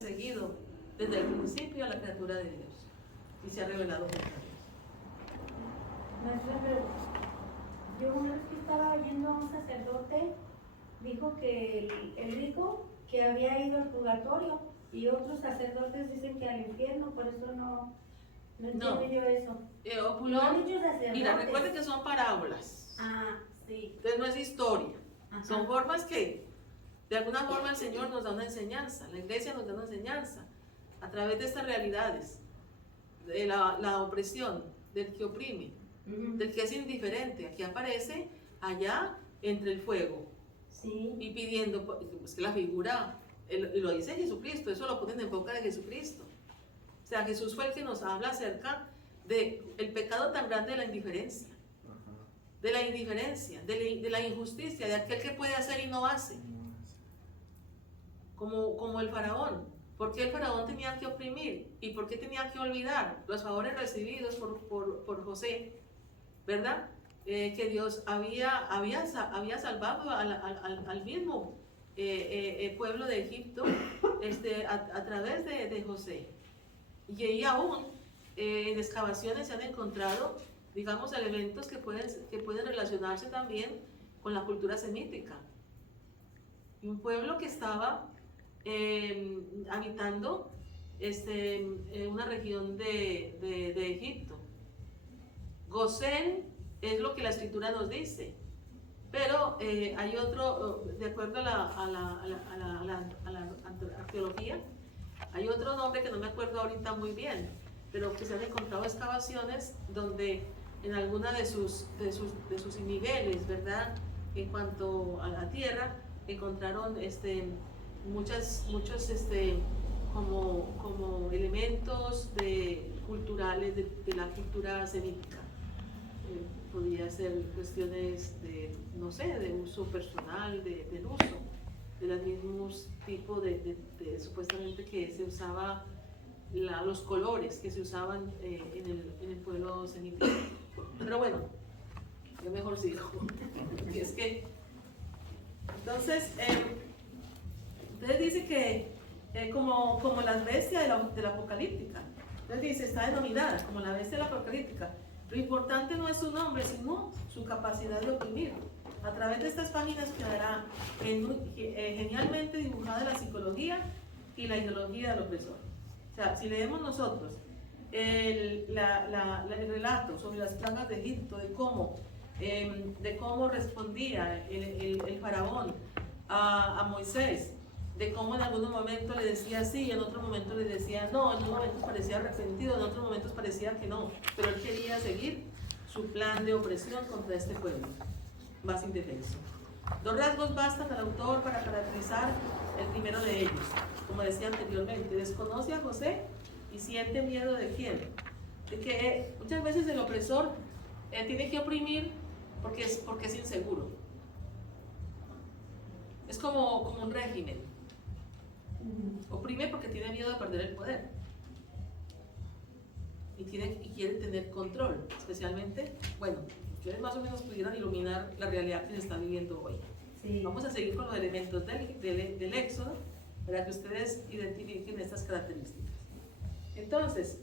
seguido desde el principio a la criatura de Dios y se ha revelado junto a Dios. Maestra, pero yo una vez que estaba oyendo a un sacerdote, dijo que el rico que había ido al purgatorio y otros sacerdotes dicen que al infierno, por eso no entiendo yo eso. Lo han dicho sacerdotes. Mira, recuerden que son parábolas. Ah, sí. Entonces no es historia. Ajá. Son formas que de alguna forma el Señor nos da una enseñanza, la iglesia nos da una enseñanza a través de estas realidades, de la opresión, del que oprime, del que es indiferente. Aquí aparece allá entre el fuego. Sí. Y pidiendo, pues que la figura, y lo dice Jesucristo, eso lo ponen en boca de Jesucristo. O sea, Jesús fue el que nos habla acerca del pecado tan grande de la indiferencia, de la indiferencia, de la injusticia, de aquel que puede hacer y no hace. Como el faraón. ¿Por qué el faraón tenía que oprimir? ¿Y por qué tenía que olvidar los favores recibidos por José? ¿Verdad? Que Dios había salvado al mismo pueblo de Egipto a través de José. Y ahí aún en excavaciones se han encontrado, digamos, elementos que pueden relacionarse también con la cultura semítica. Y un pueblo que estaba habitando una región de Egipto. Gosén es lo que la escritura nos dice, pero hay otro, de acuerdo a la arqueología, hay otro nombre que no me acuerdo ahorita muy bien, pero que se han encontrado excavaciones donde en alguna de sus niveles, ¿verdad? En cuanto a la tierra, encontraron muchos como elementos culturales de la cultura semítica. Podría ser cuestiones no sé, de uso personal, del uso de los mismos tipos de supuestamente que se usaba, los colores que se usaban en el pueblo semítico. Pero bueno, yo mejor sigo. Y es que entonces dice que como las bestias de la apocalíptica. Entonces dice, está denominada como la bestia de la apocalíptica. Lo importante no es su nombre, sino su capacidad de oprimir. A través de estas páginas quedará genialmente dibujada la psicología y la ideología del opresor. O sea, si leemos nosotros el relato sobre las plagas de Egipto, de cómo respondía el faraón a Moisés, de cómo en algunos momentos le decía sí, en otros momentos le decía no, en unos momentos parecía arrepentido, en otros momentos parecía que no, pero él quería seguir su plan de opresión contra este pueblo más indefenso. 2 rasgos bastan al autor para caracterizar el primero de ellos. Como decía anteriormente, desconoce a José y siente miedo ¿de quién? De que muchas veces el opresor tiene que oprimir porque es inseguro. Es como un régimen. Oprime porque tiene miedo de perder el poder y quiere tener control, especialmente, bueno, ustedes más o menos pudieran iluminar la realidad que se está viviendo hoy. Sí. Vamos a seguir con los elementos del Éxodo para que ustedes identifiquen estas características. Entonces,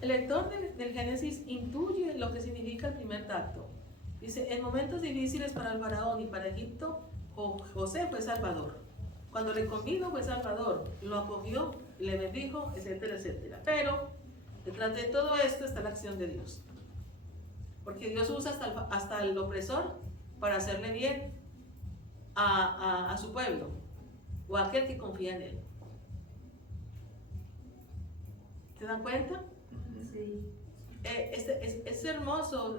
el lector del Génesis intuye lo que significa el primer tacto. Dice, en momentos difíciles para el faraón y para Egipto, José fue salvador. Cuando le convino fue salvador, lo acogió, le bendijo, etcétera, etcétera. Pero detrás de todo esto está la acción de Dios. Porque Dios usa hasta el opresor para hacerle bien a su pueblo o a aquel que confía en él. ¿Se dan cuenta? Sí. Es hermoso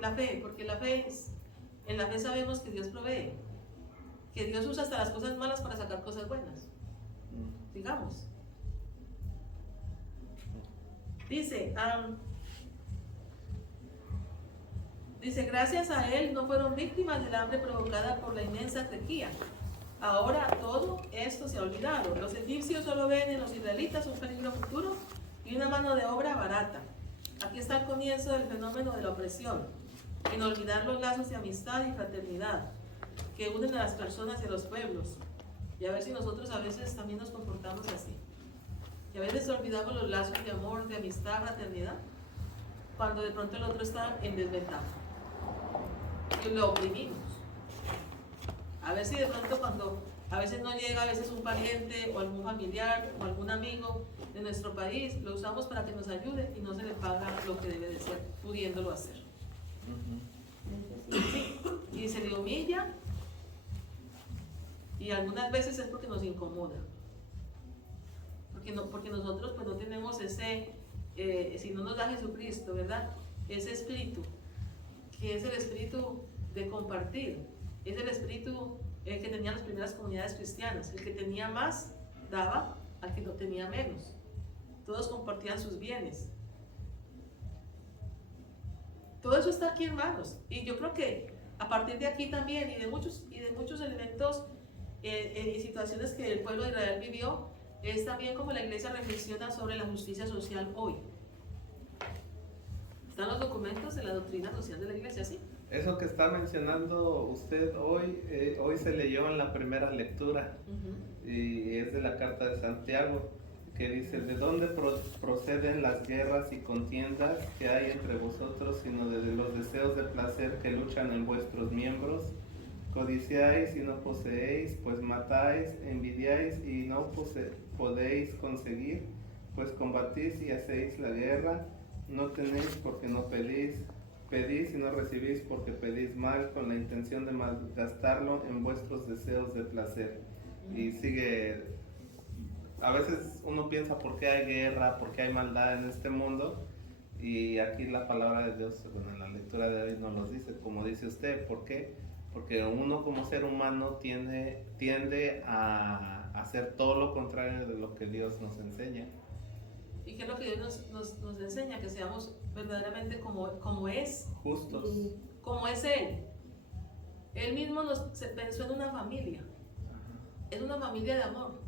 la fe, porque en la fe sabemos que Dios provee, que Dios usa hasta las cosas malas para sacar cosas buenas. Digamos. Dice, gracias a él no fueron víctimas del hambre provocada por la inmensa sequía. Ahora todo esto se ha olvidado. Los egipcios solo ven en los israelitas un peligro futuro y una mano de obra barata. Aquí está el comienzo del fenómeno de la opresión, en olvidar los lazos de amistad y fraternidad que unen a las personas y a los pueblos. Y a ver si nosotros a veces también nos comportamos así. Y a veces olvidamos los lazos de amor, de amistad, fraternidad, cuando de pronto el otro está en desventaja. Y lo oprimimos. A ver si de pronto cuando a veces no llega, a veces un pariente o algún familiar o algún amigo de nuestro país, lo usamos para que nos ayude y no se le paga lo que debe de ser, pudiéndolo hacer. Sí, y se le humilla, y algunas veces es porque nos incomoda, porque nosotros pues no tenemos ese, si no nos da Jesucristo, ¿verdad? Ese espíritu, que es el espíritu de compartir, es el espíritu que tenían las primeras comunidades cristianas. El que tenía más daba al que no tenía menos, todos compartían sus bienes. Todo eso está aquí, hermanos, y yo creo que a partir de aquí también, y de muchos elementos y situaciones que el pueblo de Israel vivió, es también como la iglesia reflexiona sobre la justicia social hoy. Están los documentos de la doctrina social de la iglesia, ¿sí? Eso que está mencionando usted hoy se leyó en la primera lectura, y es de la carta de Santiago, que dice: ¿de dónde proceden las guerras y contiendas que hay entre vosotros, sino de los deseos de placer que luchan en vuestros miembros? Codiciáis y no poseéis, pues matáis, envidiáis y no podéis conseguir, pues combatís y hacéis la guerra. No tenéis porque no pedís, pedís y no recibís porque pedís mal, con la intención de malgastarlo en vuestros deseos de placer. Y sigue. A veces uno piensa por qué hay guerra, por qué hay maldad en este mundo, y aquí la palabra de Dios, bueno, en la lectura de hoy nos lo dice, como dice usted. ¿Por qué? Porque uno como ser humano tiende a hacer todo lo contrario de lo que Dios nos enseña. ¿Y qué es lo que Dios nos enseña? Que seamos verdaderamente como es. Justos. Como es Él. Él mismo se pensó en una familia. Es una familia de amor.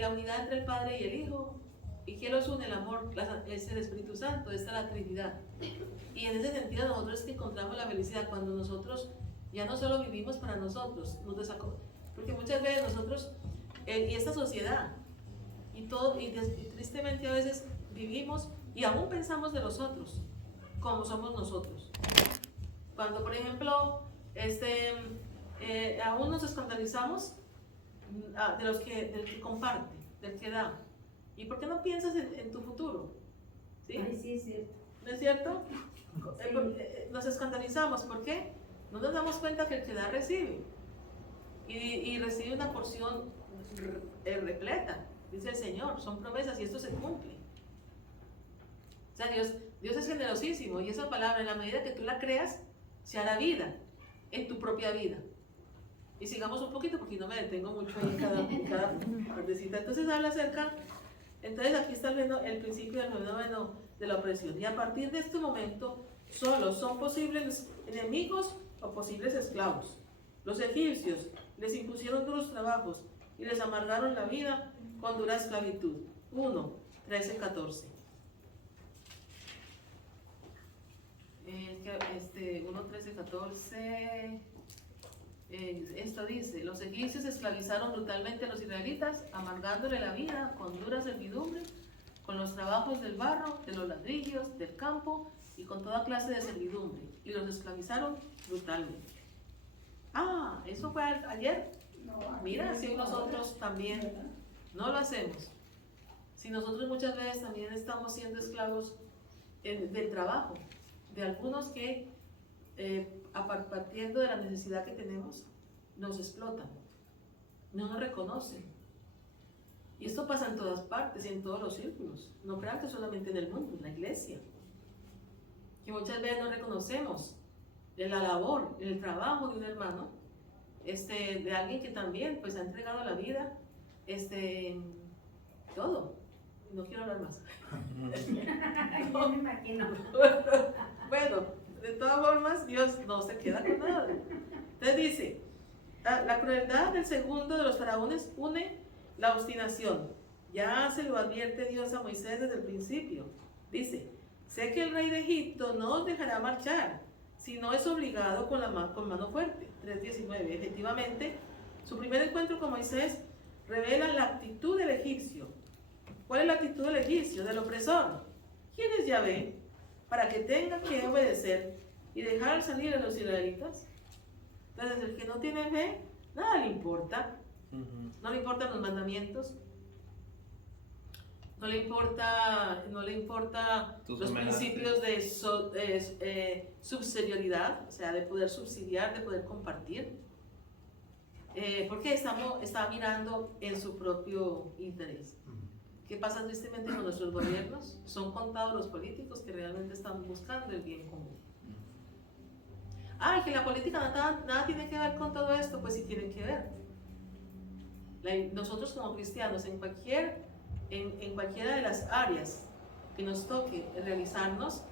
La unidad entre el Padre y el Hijo. ¿Y qué los une? El amor, es el Espíritu Santo, esta es la Trinidad. Y en ese sentido nosotros es que encontramos la felicidad cuando nosotros ya no solo vivimos para nosotros, porque muchas veces nosotros, y esta sociedad, y tristemente a veces vivimos y aún pensamos de los otros, como somos nosotros. Cuando, por ejemplo, aún nos escandalizamos del que comparte, del que da. ¿Y por qué no piensas en tu futuro? ¿Sí? Ay, sí, es cierto. ¿No es cierto? Sí. Nos escandalizamos. ¿Por qué? No nos damos cuenta que el que da recibe. Y recibe una porción repleta. Dice el Señor, son promesas y esto se cumple. O sea, Dios es generosísimo, y esa palabra, en la medida que tú la creas, se hará vida en tu propia vida. Y sigamos un poquito porque no me detengo mucho ahí en cada partecita. Entonces habla acerca, entonces aquí está el principio del fenómeno de la opresión. Y a partir de este momento, solo son posibles enemigos o posibles esclavos. Los egipcios les impusieron duros trabajos y les amargaron la vida con dura esclavitud. 1, 13, 14. 1, 13, 14. Esto dice: los egipcios esclavizaron brutalmente a los israelitas, amargándole la vida con dura servidumbre, con los trabajos del barro, de los ladrillos, del campo y con toda clase de servidumbre, y los esclavizaron brutalmente. Eso fue ayer. Mira, si nosotros también no lo hacemos, si nosotros muchas veces también estamos siendo esclavos del trabajo, de algunos que partiendo de la necesidad que tenemos, nos explotan, no nos reconocen. Y esto pasa en todas partes y en todos los círculos. No crean que solamente en el mundo, en la iglesia, que muchas veces no reconocemos en la labor, en el trabajo de un hermano, de alguien que también pues ha entregado la vida, todo. No quiero hablar más. No me imagino. Bueno, de todas formas, Dios no se queda con nada. Entonces dice, la crueldad del segundo de los faraones une la obstinación. Ya se lo advierte Dios a Moisés desde el principio. Dice: sé que el rey de Egipto no os dejará marchar, si no es obligado con mano fuerte. 3:19. Efectivamente, Su primer encuentro con Moisés revela la actitud del egipcio. ¿Cuál es la actitud del egipcio, del opresor? ¿Quién es Yahvé para que tenga que obedecer y dejar salir a los israelitas? Entonces, el que no tiene fe, nada le importa. No le importan los mandamientos. No le importa los principios de subsidiariedad, o sea, de poder subsidiar, de poder compartir. Porque está mirando en su propio interés. ¿Qué pasa tristemente con nuestros gobiernos? Son contados los políticos que realmente están buscando el bien común. Que la política nada tiene que ver con todo esto, pues sí tiene que ver. Nosotros como cristianos, en cualquiera de las áreas que nos toque realizarnos,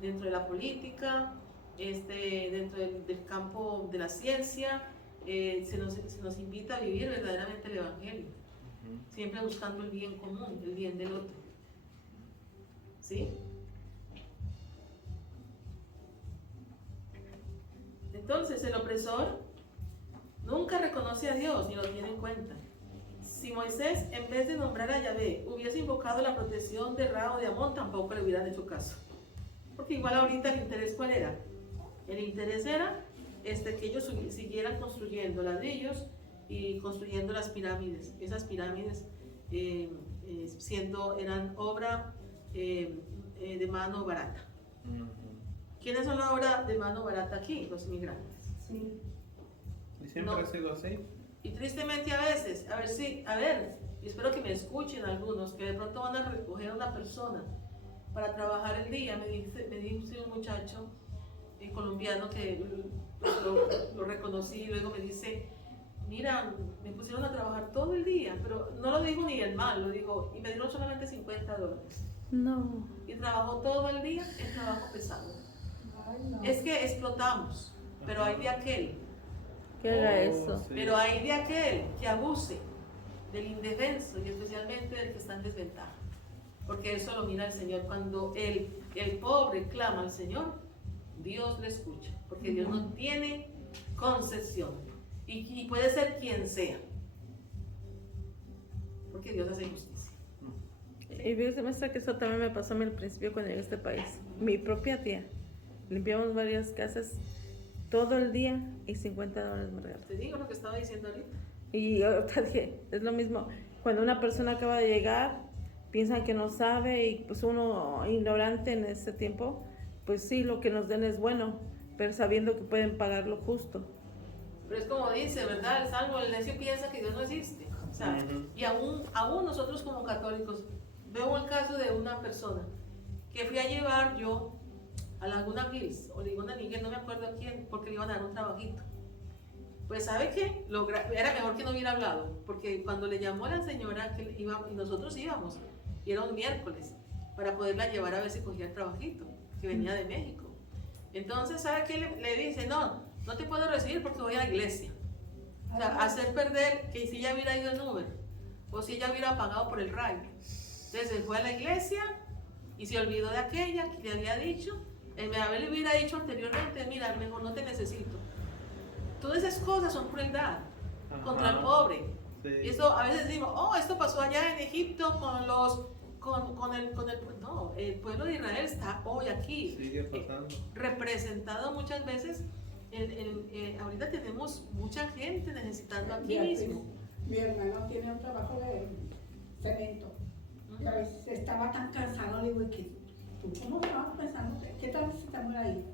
dentro de la política, dentro del campo de la ciencia, se nos invita a vivir verdaderamente el Evangelio, siempre buscando el bien común, el bien del otro. ¿Sí? Entonces, el opresor nunca reconoce a Dios ni lo tiene en cuenta. Si Moisés, en vez de nombrar a Yahvé, hubiese invocado la protección de Ra o de Amón, tampoco le hubieran hecho caso. Porque igual ahorita el interés, ¿cuál era? El interés era que ellos siguieran construyendo ladrillos y construyendo las pirámides. Esas pirámides eran obra de mano barata. ¿Quiénes son la obra de mano barata aquí? Los inmigrantes. Sí. ¿Y siempre ha sido así? Y tristemente a veces, y espero que me escuchen algunos, que de pronto van a recoger a una persona para trabajar el día. Me dice un muchacho colombiano que lo reconocí y luego me dice, mira, me pusieron a trabajar todo el día, pero no lo dijo ni el mal, lo dijo, y me dieron solamente $50. No. Y trabajó todo el día, el trabajo pesado. Ay, no. Es que explotamos, pero hay de aquel. Que haga eso. Sí. Pero hay de aquel que abuse del indefenso y especialmente del que está en desventaja. Porque eso lo mira el Señor. Cuando el pobre clama al Señor, Dios le escucha. Porque Dios no tiene concesión. Y puede ser quien sea. Porque Dios hace justicia. Y Dios demuestra que eso también me pasó a mí al principio cuando llegué a este país. Mi propia tía. Limpiamos varias casas todo el día y $50 me regaló. Te digo lo que estaba diciendo ahorita. Y ahorita dije, es lo mismo. Cuando una persona acaba de llegar, piensan que no sabe y pues uno ignorante en ese tiempo, pues sí, lo que nos den es bueno, pero sabiendo que pueden pagar lo justo. Pero es como dice, ¿verdad? El Salmo, el necio piensa que Dios no existe. O sea, y aún nosotros como católicos, veo el caso de una persona que fui a llevar yo a Laguna Hills, o Laguna Niguel, no me acuerdo a quién, porque le iban a dar un trabajito. Pues ¿sabe qué? Era mejor que no hubiera hablado, porque cuando le llamó a la señora que iba, y nosotros íbamos, y era un miércoles, para poderla llevar a ver si cogía el trabajito, que venía de México. Entonces, ¿sabe qué? Le dice, no te puedo recibir porque voy a la iglesia. O sea, hacer perder que si ella hubiera ido en Uber, o si ella hubiera pagado por el ride. Entonces, él fue a la iglesia y se olvidó de aquella que le había dicho. El le hubiera dicho anteriormente, mira, mejor no te necesito. Todas esas cosas son crueldad contra el pobre. Sí. Y eso a veces digo, esto pasó allá en Egipto el pueblo de Israel está hoy aquí. Sigue pasando. Representado muchas veces. Ahorita tenemos mucha gente necesitando aquí mismo. Mi hermano tiene un trabajo de cemento. Y a veces estaba tan cansado, le digo, ¿tú cómo estabas pensando? ¿Qué tal si estamos ahí?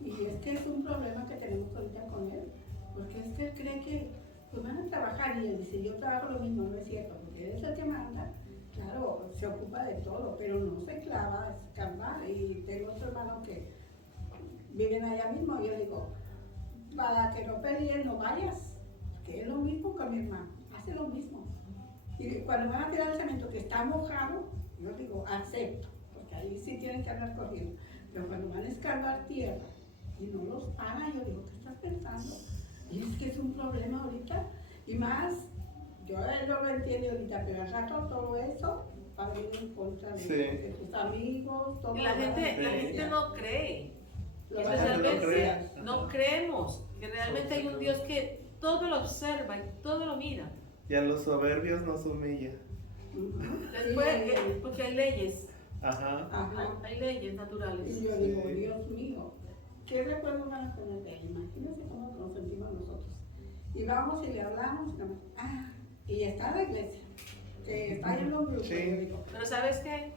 Y es que es un problema que tenemos ahorita con él, porque es que él cree que pues van a trabajar y él dice, yo trabajo lo mismo, no es cierto, porque él es el que manda, claro, se ocupa de todo, pero no se clava a escarbar. Y tengo otro hermano que viven allá mismo y yo le digo, para que no peleen, no vayas, porque es lo mismo con mi hermano, hace lo mismo. Y cuando van a tirar el cemento que está mojado, yo digo, acepto, porque ahí sí tienen que hablar corriendo. Pero cuando van a escarbar tierra y no los pagan, yo digo, ¿qué estás pensando? Y es que es un problema ahorita, y más, yo no lo entiendo ahorita, pero al rato todo eso va a venir en contra de tus amigos, todo. Y la gente no cree. Lo Y van a especialmente cree. no creemos que realmente hay un Dios que todo lo observa y todo lo mira. Y a los soberbios nos humilla. Después, porque hay leyes, Ajá. Ajá. hay leyes naturales. Y yo digo, Dios mío, ¿qué recuerdo van a tener de él? Imagínense cómo nos sentimos nosotros. Y vamos y le hablamos, y está en la iglesia, que está en los grupos. Sí. Yo digo, Pero ¿sabes qué?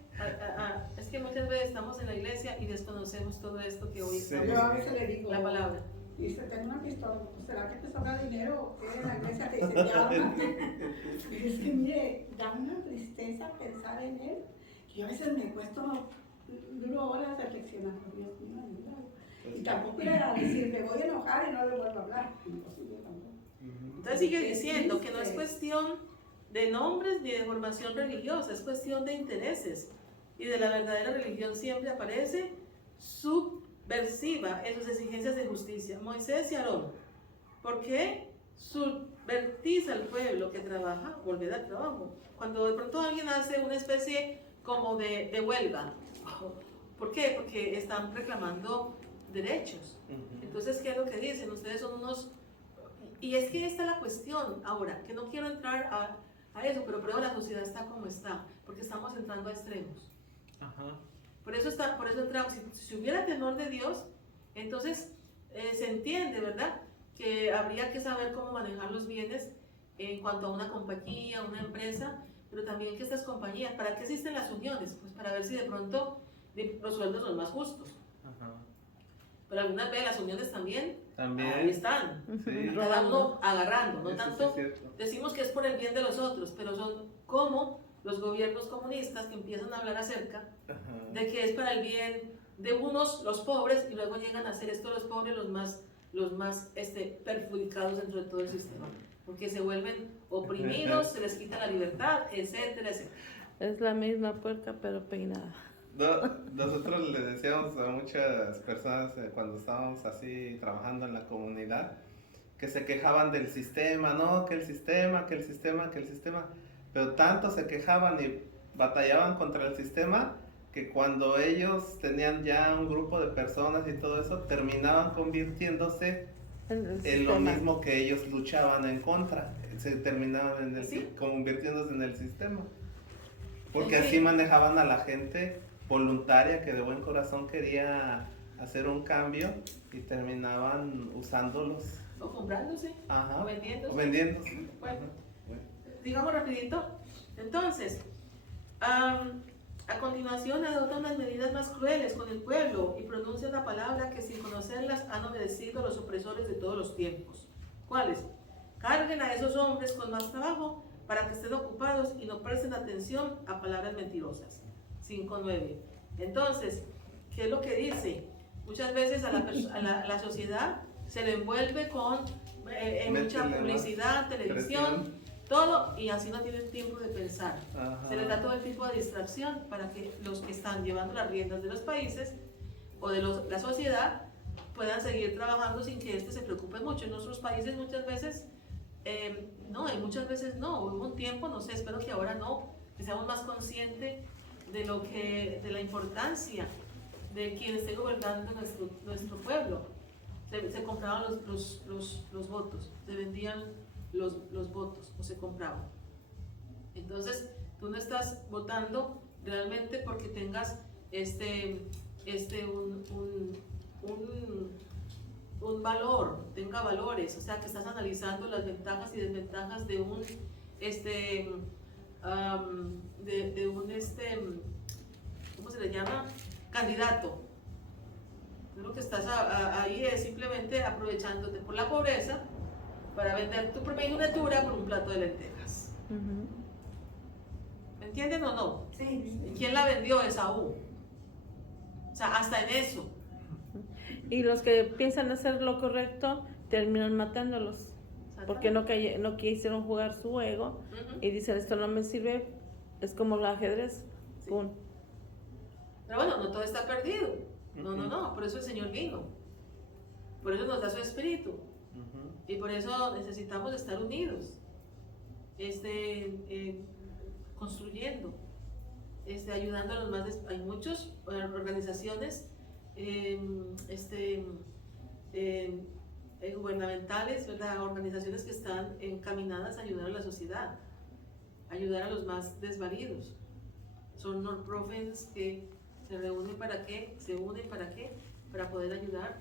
Es que muchas veces estamos en la iglesia y desconocemos todo esto que hoy Sí. estamos, yo a veces le digo, la palabra. y se tengo una pistola, pues, ¿será que te sobra dinero o qué? En la iglesia te dice, ya, y es que mire, da una tristeza pensar en él, que yo a veces me cuesto, duro horas reflexionando, Dios mío, ayuda. Y tampoco le a decir, me voy a enojar y no le vuelvo a hablar. Imposible tampoco. Entonces sigue Qué diciendo que no es triste. cuestión de nombres ni de formación religiosa, es cuestión de intereses. Y de la verdadera religión siempre aparece subversiva en sus exigencias de justicia. Moisés y Aarón, ¿por qué subvertís al pueblo que trabaja? Volved al trabajo. Cuando de pronto alguien hace una especie como de huelga, ¿por qué? Porque están reclamando derechos. Ujú. Entonces, ¿qué es lo que dicen? Ustedes son unos... Y es que esta es la cuestión ahora, que no quiero entrar a eso, pero creo que la sociedad está como está, porque estamos entrando a extremos. Ajá. Por eso entramos, si hubiera temor de Dios, entonces se entiende, ¿verdad? Que habría que saber cómo manejar los bienes en cuanto a una compañía, una empresa, pero también que estas compañías, ¿para qué existen las uniones? Pues para ver si de pronto los sueldos son más justos. Ajá. Pero algunas veces las uniones también, También. ahí están, Sí. cada uno agarrando, no Eso sí tanto es cierto. decimos que es por el bien de los otros, pero son como los gobiernos comunistas que empiezan a hablar acerca Ajá. de que es para el bien de unos, los pobres, y luego llegan a ser estos los pobres los más perjudicados dentro de todo el sistema, porque se vuelven oprimidos, se les quita la libertad, etcétera, etcétera. Es la misma puerca pero peinada. Nosotros le decíamos a muchas personas cuando estábamos así trabajando en la comunidad que se quejaban del sistema, ¿no? Que el sistema, que el sistema, que el sistema. Pero tanto se quejaban y batallaban contra el sistema que cuando ellos tenían ya un grupo de personas y todo eso, terminaban convirtiéndose en lo mismo que ellos luchaban en contra. Se terminaban ¿Sí? convirtiéndose en el sistema. Porque Sí. así manejaban a la gente voluntaria que de buen corazón quería hacer un cambio y terminaban usándolos. O comprándose, Ajá. o vendiéndose. O vendiéndose. Bueno, digamos rapidito. Entonces, a continuación adoptan unas medidas más crueles con el pueblo y pronuncian la palabra que sin conocerlas han obedecido los opresores de todos los tiempos. ¿Cuáles? Carguen a esos hombres con más trabajo para que estén ocupados y no presten atención a palabras mentirosas. 5.9. Entonces, ¿qué es lo que dice? Muchas veces a la sociedad se le envuelve con mucha Métele publicidad, más televisión, presión. todo, y así no tienen tiempo de pensar. Ajá. Se les da todo el tipo de distracción para que los que están llevando las riendas de los países o de la sociedad puedan seguir trabajando sin que se preocupe mucho. En nuestros países muchas veces no, y muchas veces no. Hubo un tiempo, no sé, espero que ahora no, que seamos más conscientes de la importancia de quien esté gobernando nuestro pueblo. Se compraban los votos, se vendían los votos o se compraban. Entonces, tú no estás votando realmente porque tengas un valor, tenga valores, o sea, que estás analizando las ventajas y desventajas de un ¿cómo se le llama? Candidato. Tú lo que estás ahí es simplemente aprovechándote por la pobreza para vender tu primogenitura por un plato de lentejas. Ujú. ¿Me entienden o no? Sí. ¿Y quién la vendió? Esaú. O sea, hasta en eso. Y los que piensan hacer lo correcto terminan matándolos porque no quisieron jugar su ego Ujú. y dicen esto no me sirve, es como el ajedrez. Sí. Pum. Pero bueno, no todo está perdido. No, por eso el Señor vino. Por eso nos da su espíritu. Ujú. Y por eso necesitamos estar unidos, construyendo, ayudando a los más. Hay muchas gubernamentales, ¿verdad? Organizaciones que están encaminadas a ayudar a la sociedad, ayudar a los más desvalidos. Son non-profits que se reúnen para qué, se unen para qué, para poder ayudar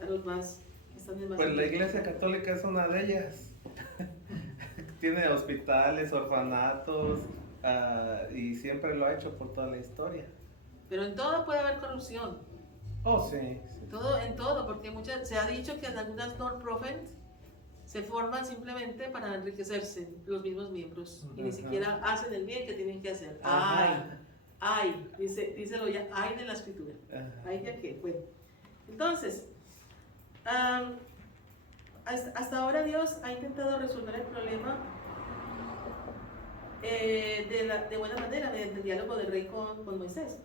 a los más que están en más. Pues la Iglesia Católica es una de ellas. Tiene hospitales, orfanatos, y siempre lo ha hecho por toda la historia. Pero en todo puede haber corrupción. Oh, sí. En todo, porque se ha dicho que en algunas non-profits se forman simplemente para enriquecerse los mismos miembros y ni Ajá. siquiera hacen el bien que tienen que hacer. Ajá. Ay, díselo ya, ay de la escritura. Ajá. Ay de qué, bueno. Entonces, hasta ahora Dios ha intentado resolver el problema de buena manera mediante el diálogo del rey con Moisés.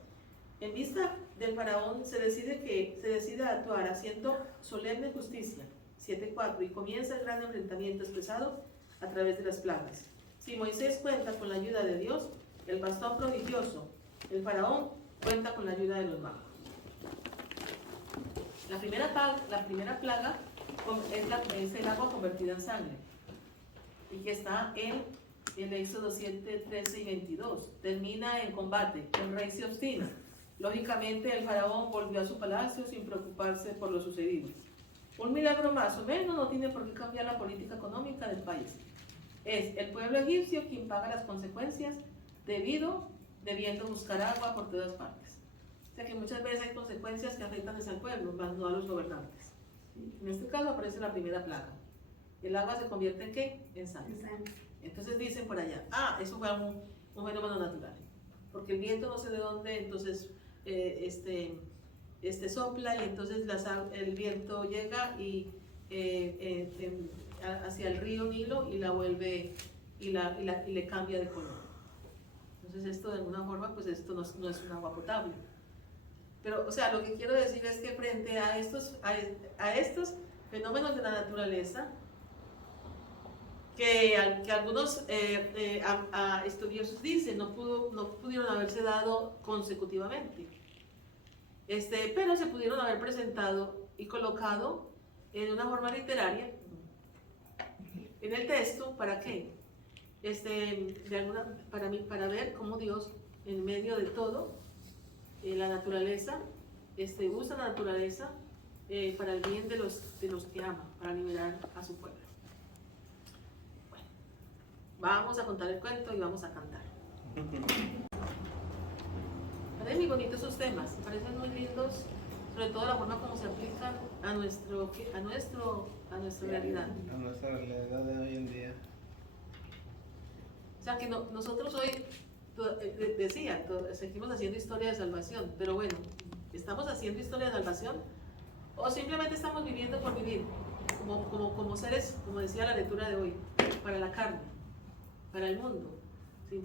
En vista del faraón se decide actuar haciendo solemne justicia, 7:4, y comienza el gran enfrentamiento expresado a través de las plagas. Si Moisés cuenta con la ayuda de Dios, el bastón prodigioso, el faraón cuenta con la ayuda de los magos. La primera plaga es el agua convertida en sangre, y que está en el Éxodo 7, 13 y 22. Termina en combate, el rey se obstina. Lógicamente el faraón volvió a su palacio sin preocuparse por lo sucedido. Un milagro más o menos no tiene por qué cambiar la política económica del país. Es el pueblo egipcio quien paga las consecuencias debiendo buscar agua por todas partes. O sea que muchas veces hay consecuencias que afectan al pueblo, más no a los gobernantes. En este caso aparece la primera plaga. El agua se convierte en ¿qué? En sangre. Entonces dicen por allá, eso fue un fenómeno natural. Porque el viento no sé de dónde, entonces sopla y entonces el viento llega y hacia el río Nilo y la vuelve y le cambia de color. Entonces esto de alguna forma, pues esto no es un agua potable. Pero, o sea, lo que quiero decir es que frente a estos fenómenos de la naturaleza, que algunos estudiosos dicen no pudieron haberse dado consecutivamente, pero se pudieron haber presentado y colocado en una forma literaria en el texto. ¿Para qué? Para ver cómo Dios, en medio de todo, la naturaleza, usa la naturaleza para el bien de los que ama, para liberar a su pueblo. Bueno, vamos a contar el cuento y vamos a cantar. Parecen muy bonitos esos temas, me parecen muy lindos, sobre todo la forma como se aplican a nuestra realidad. A nuestra realidad de hoy en día. O sea que nosotros hoy, seguimos haciendo historia de salvación, pero bueno, ¿estamos haciendo historia de salvación? ¿O simplemente estamos viviendo por vivir? Como seres, como decía la lectura de hoy, para la carne, para el mundo, sin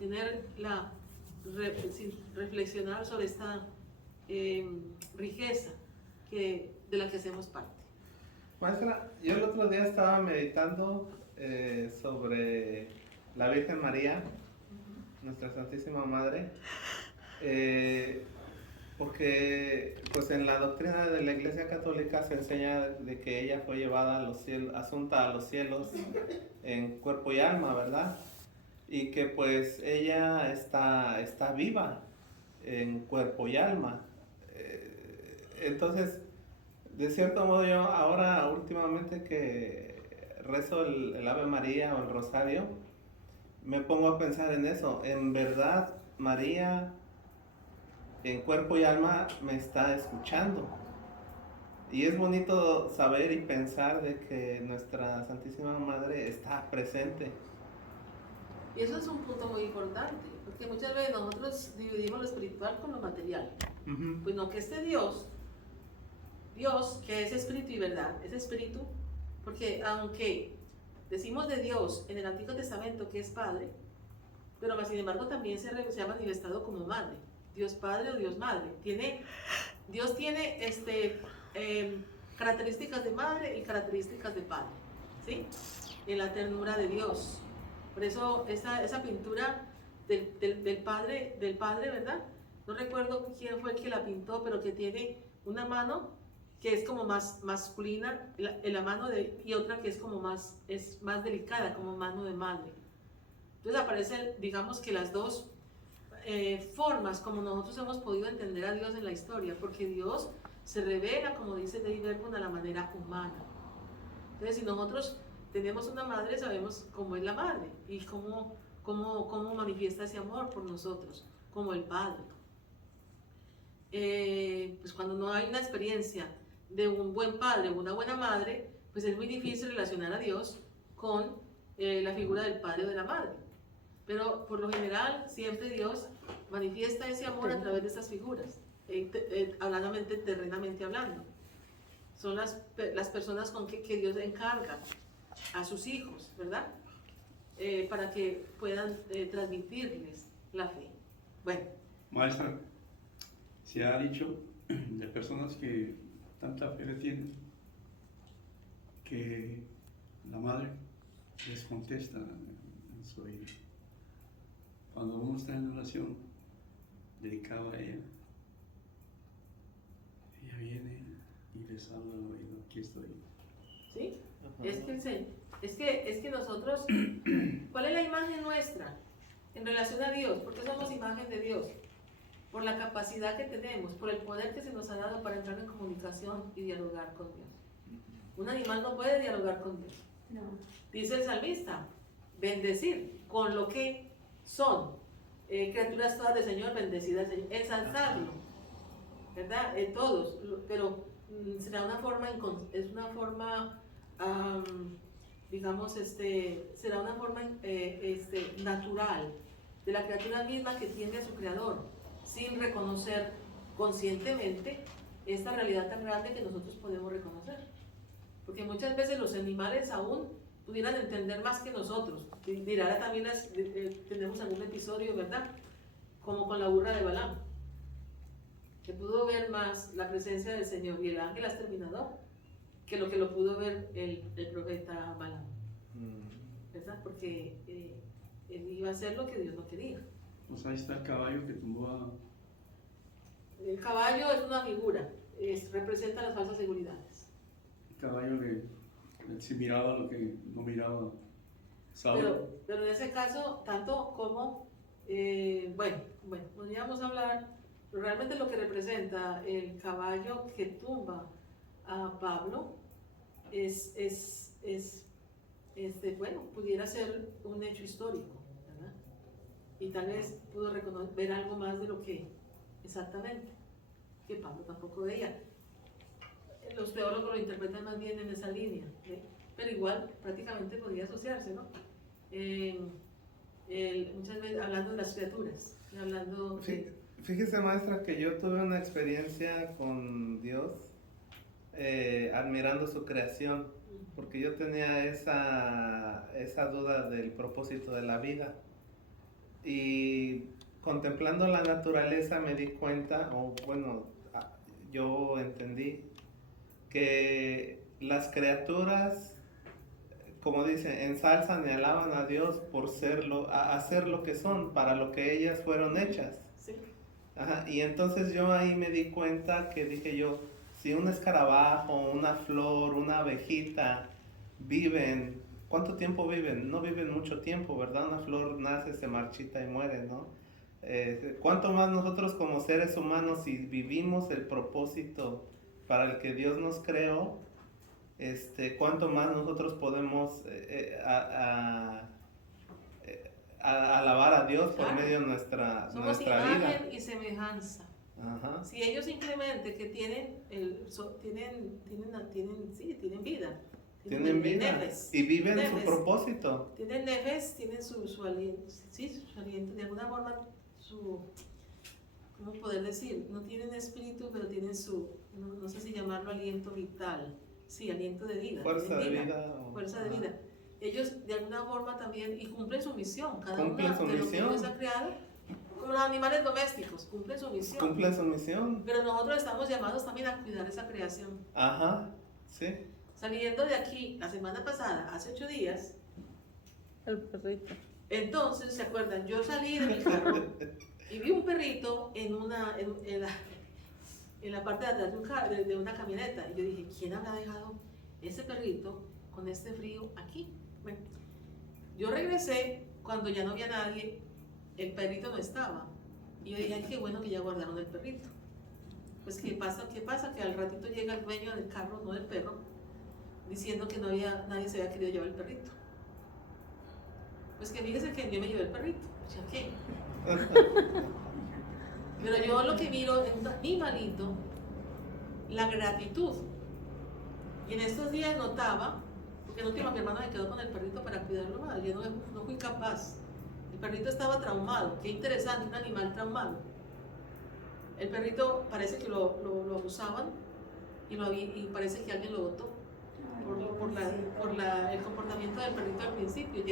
sin reflexionar sobre esta riqueza de la que hacemos parte. Maestra, yo el otro día estaba meditando sobre la Virgen María, nuestra Santísima Madre, porque pues en la doctrina de la Iglesia Católica se enseña de que ella fue llevada a los cielos, asunta a los cielos en cuerpo y alma, ¿verdad? Y que pues ella está viva en cuerpo y alma. Entonces, de cierto modo yo ahora últimamente que rezo el Ave María o el Rosario, me pongo a pensar en eso. En verdad, María en cuerpo y alma me está escuchando. Y es bonito saber y pensar de que nuestra Santísima Madre está presente. Y eso es un punto muy importante, porque muchas veces nosotros dividimos lo espiritual con lo material. Uh-huh. Pues no, que Dios que es espíritu y verdad, es espíritu, porque aunque decimos de Dios en el Antiguo Testamento que es Padre, pero más sin embargo también se ha manifestado como Madre, Dios Padre o Dios Madre. Dios tiene características de Madre y características de Padre, ¿sí? En la ternura de Dios. Por eso esa pintura del padre, ¿verdad? No recuerdo quién fue el que la pintó, pero que tiene una mano que es como más masculina, la mano y otra que es como es más delicada, como mano de madre. Entonces aparecen, digamos que las dos formas como nosotros hemos podido entender a Dios en la historia, porque Dios se revela, como dice David Bergman, a la manera humana. Entonces, si nosotros tenemos una madre, sabemos cómo es la madre y cómo manifiesta ese amor por nosotros, como el padre. Pues cuando no hay una experiencia de un buen padre o una buena madre, pues es muy difícil relacionar a Dios con la figura del padre o de la madre. Pero por lo general, siempre Dios manifiesta ese amor a través de esas figuras, terrenamente hablando. Son las personas con que Dios encarga a sus hijos, ¿verdad? Para que puedan transmitirles la fe. Bueno. Maestra, se ha dicho de personas que tanta fe le tienen que la madre les contesta en su oído. Cuando uno está en oración dedicado a ella, ella viene y les habla al oído, aquí estoy. ¿Sí? Es que nosotros, ¿cuál es la imagen nuestra en relación a Dios? ¿Por qué somos imagen de Dios? Por la capacidad que tenemos, por el poder que se nos ha dado para entrar en comunicación y dialogar con Dios. Un animal no puede dialogar con Dios. No. Dice el salmista, bendecir con lo que son criaturas todas del Señor, bendecidas del Señor, ensalzarlo, ¿verdad? Todos, pero será una forma, es una forma, digamos, será una forma natural de la criatura misma que tiende a su creador, sin reconocer conscientemente esta realidad tan grande que nosotros podemos reconocer. Porque muchas veces los animales aún pudieran entender más que nosotros. Dirá también, tenemos algún episodio, ¿verdad? Como con la burra de Balaam, que pudo ver más la presencia del Señor y el ángel exterminador que lo pudo ver el profeta Balaam, ¿verdad? Porque él iba a hacer lo que Dios no quería. Pues ahí está el caballo que tumbó a... El caballo es una figura, representa las falsas seguridades. El caballo que sí miraba lo que no miraba Saúl. Pero en ese caso, tanto como, bueno, podríamos hablar, pero realmente lo que representa el caballo que tumba a Pablo bueno, pudiera ser un hecho histórico, ¿verdad? Y tal vez pudo ver algo más de lo que exactamente, que Pablo tampoco veía. Los teólogos lo interpretan más bien en esa línea, ¿sí? Pero igual prácticamente podría asociarse, ¿no? Muchas veces hablando de las criaturas, hablando de... Fíjese, maestra, que yo tuve una experiencia con Dios admirando su creación, porque yo tenía esa duda del propósito de la vida, y contemplando la naturaleza me di cuenta, yo entendí que las criaturas, como dicen, ensalzan y alaban a Dios por hacer lo que son, para lo que ellas fueron hechas. Sí. Ajá, y entonces yo ahí me di cuenta que dije yo, si un escarabajo, una flor, una abejita viven, ¿cuánto tiempo viven? No viven mucho tiempo, ¿verdad? Una flor nace, se marchita y muere, ¿no? ¿Cuánto más nosotros como seres humanos, si vivimos el propósito para el que Dios nos creó, cuánto más nosotros podemos alabar a Dios por medio de nuestra Somos vida? imagen y semejanza. Ajá. Si ellos simplemente que tienen vida, Tienen vida nefes, y viven nefes, su propósito. tienen nefes, tienen su aliento, sí, su aliento, de alguna forma ¿cómo poder decir? No tienen espíritu, pero tienen no sé si llamarlo aliento vital, sí, aliento de vida. Fuerza de vida. Fuerza de vida. Ellos de alguna forma también, y cumplen su misión, cada Cumplen uno su de lo que misión. Dios ha creado, como los animales domésticos, cumplen su misión. Cumplen su misión. Pero nosotros estamos llamados también a cuidar esa creación. Ajá, sí. Saliendo de aquí la semana pasada, hace 8 días, El perrito. entonces, ¿se acuerdan? Yo salí de mi carro y vi un perrito en la parte de atrás de una camioneta. Y yo dije, ¿quién habrá dejado ese perrito con este frío aquí? Bueno, yo regresé cuando ya no había nadie, el perrito no estaba. Y yo dije, ay, qué bueno que ya guardaron el perrito. Pues, ¿qué pasa? Que al ratito llega el dueño del carro, no del perro, diciendo que nadie se había querido llevar el perrito. Pues que fíjese que yo me llevé el perrito. O sea, ¿qué? Pero yo lo que miro en un animalito, la gratitud. Y en estos días notaba, porque el último mi hermano me quedó con el perrito para cuidarlo más, yo no fui capaz. El perrito estaba traumado, qué interesante, un animal traumado. El perrito parece que lo abusaban y parece que alguien lo botó por el comportamiento del perrito al principio.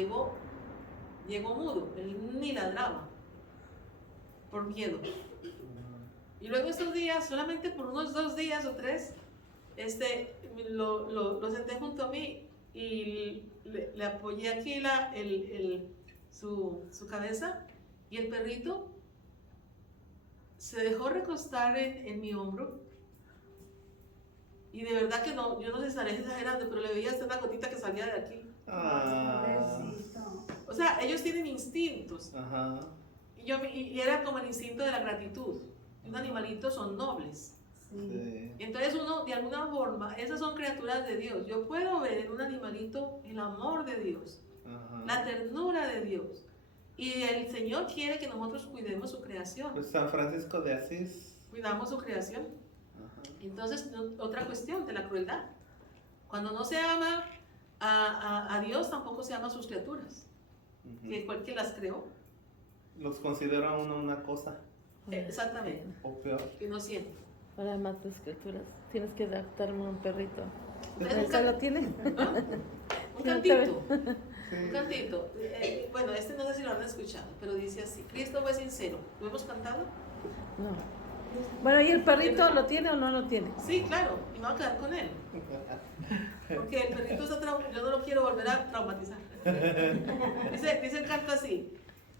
Llegó mudo, él ni ladraba por miedo. Y luego estos días, solamente por unos 2 días o 3, lo senté junto a mí y le apoyé aquí su cabeza, y el perrito se dejó recostar en mi hombro. Y de verdad que no, yo no les estaré exagerando, pero le veía hasta una gotita que salía de aquí. Pobrecito. O sea, ellos tienen instintos. Ajá. Y era como el instinto de la gratitud. Un animalito son nobles. Sí. Entonces uno, de alguna forma, esas son criaturas de Dios. Yo puedo ver en un animalito el amor de Dios, Ajá. la ternura de Dios. Y el Señor quiere que nosotros cuidemos su creación. Pues San Francisco de Asís. Cuidamos su creación. Ajá. Entonces, otra cuestión de la crueldad. Cuando no se ama a Dios, tampoco se ama a sus criaturas, Ujú. que fue el que las creó. Los considera uno una cosa, Exactamente, o peor. que no siente. Para amar tus criaturas, tienes que adaptarme a un perrito. Es un ¿Esa lo tiene? Un cantito. Sí. Un cantito. Bueno, no sé si lo han escuchado, pero dice así: Cristo fue sincero. ¿Lo hemos cantado? No. Bueno, ¿y el perrito lo tiene o no lo tiene? Sí, claro, y me voy a quedar con él. Porque el perrito está yo no lo quiero volver a traumatizar. Dice el canto así: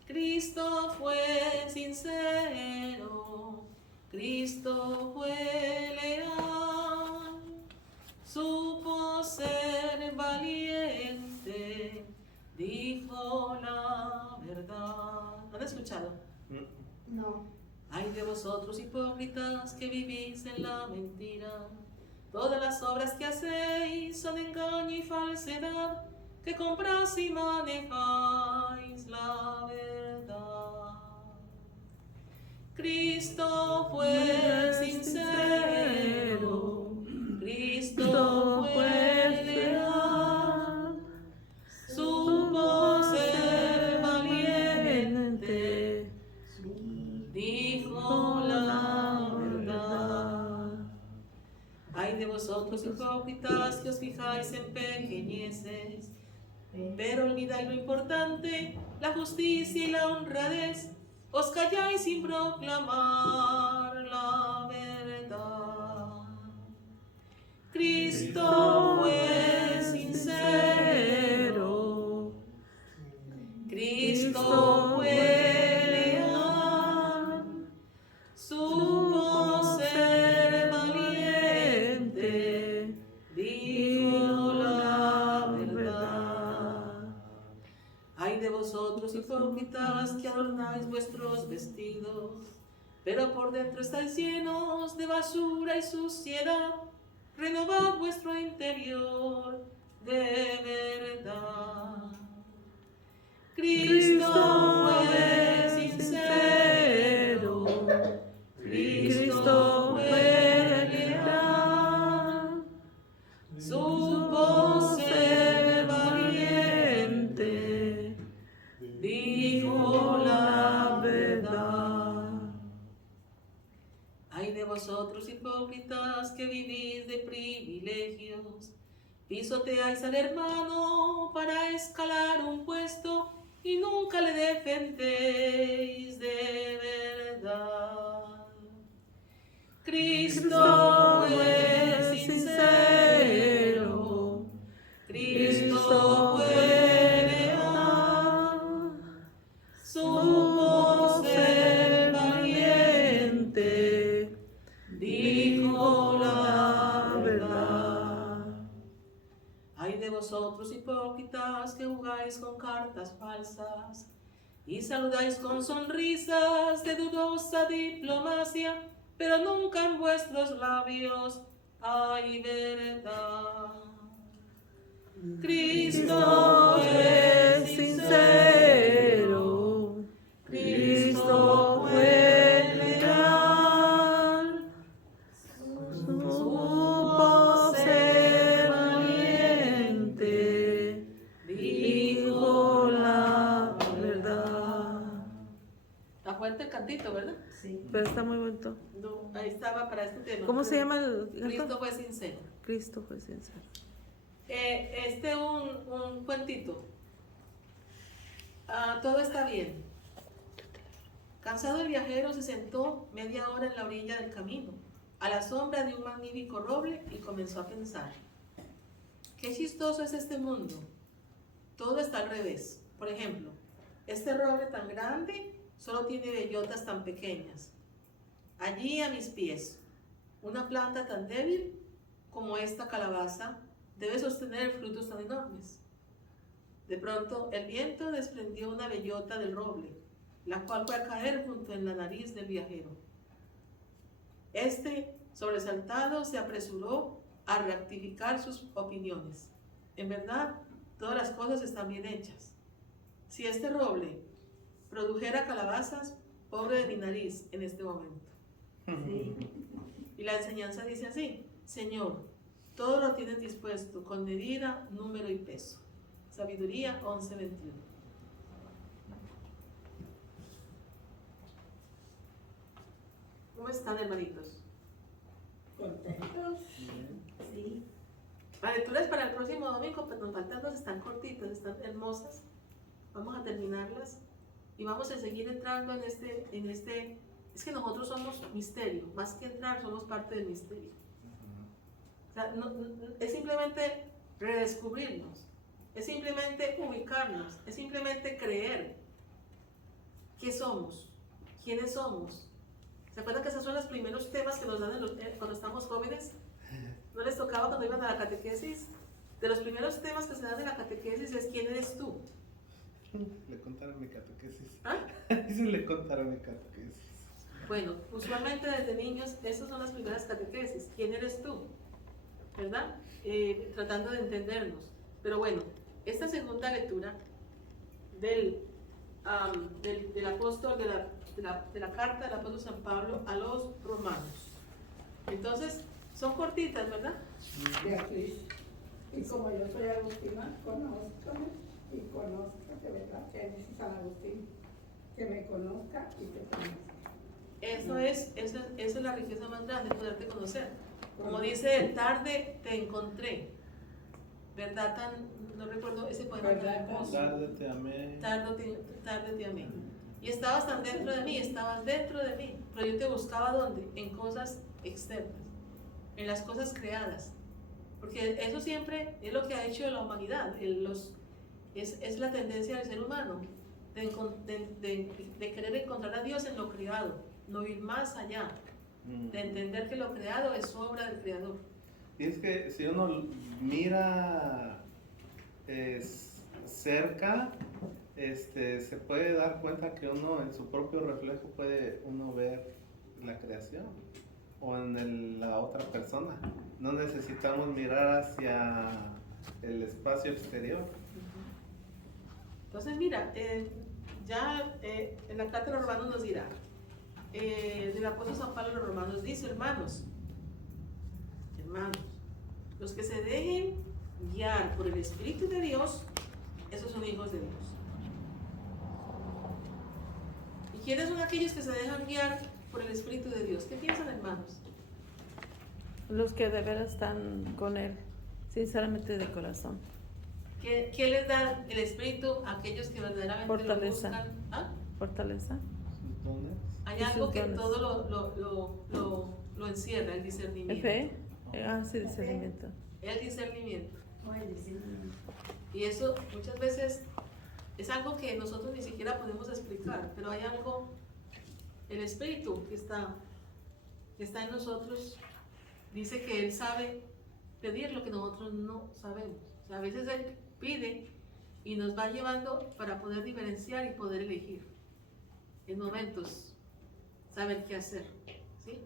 Cristo fue sincero, Cristo fue leal, supo ser valiente, dijo la verdad. ¿Lo han escuchado? No. Ay de vosotros hipócritas que vivís en la mentira, todas las obras que hacéis son engaño y falsedad, que compráis y manejáis la verdad. Cristo fue sincero, Cristo fue leal, supo ser valiente, dijo la verdad. Ay de vosotros hipócritas que os fijáis en pequeñeces, pero olvidáis lo importante, la justicia y la honradez, os calláis sin proclamar la verdad. Cristo fue sincero, Cristo fue leal, supo ser valiente, dijo la verdad. Ay de vosotros hipócritas que adornáis vuestros vestidos, pero por dentro estáis llenos de basura y suciedad. Renovad vuestro interior de verdad. Cristo fue sincero, Cristo fue leal, supo ser valiente, dijo la verdad. Ay de vosotros hipócritas que vivís de privilegios, pisoteáis al hermano para escalar un puesto y nunca le defendéis de verdad. Cristo es sincero, Cristo fue leal, supo ser valiente, dijo vosotros hipócritas que jugáis con cartas falsas y saludáis con sonrisas de dudosa diplomacia, pero nunca en vuestros labios hay verdad. Cristo fue sincero, Cristo fue leal, supo ser valiente, dijo la verdad. Está fuerte el cantito, ¿verdad? Sí. Pero está muy bonito. No, ahí estaba para este tema. ¿Cómo se llama el Cristo canto? fue sincero. Cristo fue sincero. Un cuentito. Todo está bien. Cansado el viajero se sentó media hora en la orilla del camino, a la sombra de un magnífico roble, y comenzó a pensar: qué chistoso es este mundo. Todo está al revés. Por ejemplo, este roble tan grande solo tiene bellotas tan pequeñas. Allí a mis pies, una planta tan débil como esta calabaza debe sostener frutos tan enormes. De pronto, el viento desprendió una bellota del roble, la cual fue a caer junto en la nariz del viajero. Este, sobresaltado, se apresuró a rectificar sus opiniones. En verdad, todas las cosas están bien hechas. Si este roble produjera calabazas, pobre de mi nariz en este momento. Sí. Y la enseñanza dice así: Señor, todo lo tienes dispuesto, con medida, número y peso. Sabiduría 11:21. ¿Cómo están, hermanitos? Contentos. Sí. Las lecturas para el próximo domingo, pues nos faltan dos, están cortitas, están hermosas. Vamos a terminarlas y vamos a seguir entrando en este. Es que nosotros somos misterio, más que entrar, somos parte del misterio. O sea, es simplemente redescubrirnos, es simplemente ubicarnos, es simplemente creer qué somos, quiénes somos. ¿Se acuerdan que esos son los primeros temas que nos dan cuando estamos jóvenes? ¿No les tocaba cuando iban a la catequesis? De los primeros temas que se dan en la catequesis es ¿quién eres tú? Le contaron mi catequesis. ¿Ah? Sí, le contaron mi catequesis. Bueno, usualmente desde niños, esas son las primeras catequesis. ¿Quién eres tú? ¿Verdad? Tratando de entendernos. Pero bueno, esta segunda lectura del apóstol, de la carta del apóstol San Pablo a los romanos. Entonces, son cortitas, ¿verdad? Beatriz. Y como yo soy agustina, conózcame y conozca de verdad que dice San Agustín, que me conozca y te conozca. Esa es la riqueza más grande, poderte conocer. Como dice, tarde te encontré. ¿Verdad? No recuerdo ese poema. ¿Verdad? Tarde te amé. Tarde te amé. Y estabas tan dentro de mí, estabas dentro de mí. Pero yo te buscaba ¿dónde? En cosas externas, en las cosas creadas. Porque eso siempre es lo que ha hecho la humanidad. Es la tendencia del ser humano de querer encontrar a Dios en lo creado, no ir más allá, de entender que lo creado es obra del Creador. Y es que si uno mira cerca, se puede dar cuenta que uno en su propio reflejo puede uno ver la creación o en la otra persona. No necesitamos mirar hacia el espacio exterior. Entonces mira, en la carta de los romanos nos dirá, del apóstol San Pablo a los romanos dice: hermanos, los que se dejen guiar por el Espíritu de Dios, esos son hijos de Dios. ¿Y quiénes son aquellos que se dejan guiar por el Espíritu de Dios? ¿Qué piensan, hermanos? Los que de veras están con Él, sinceramente de corazón. ¿Qué les da el Espíritu a aquellos que verdaderamente Fortaleza. lo buscan? ¿Ah? Fortaleza. Sus dones. Hay Y algo sus que dones. todo lo encierra, el discernimiento. Fe. Sí, discernimiento. El discernimiento. Bueno, sí. Y eso muchas veces es algo que nosotros ni siquiera podemos explicar, pero hay algo, el Espíritu que está en nosotros, dice que Él sabe pedir lo que nosotros no sabemos. O sea, a veces Él pide y nos va llevando para poder diferenciar y poder elegir en momentos, saber qué hacer. ¿Sí?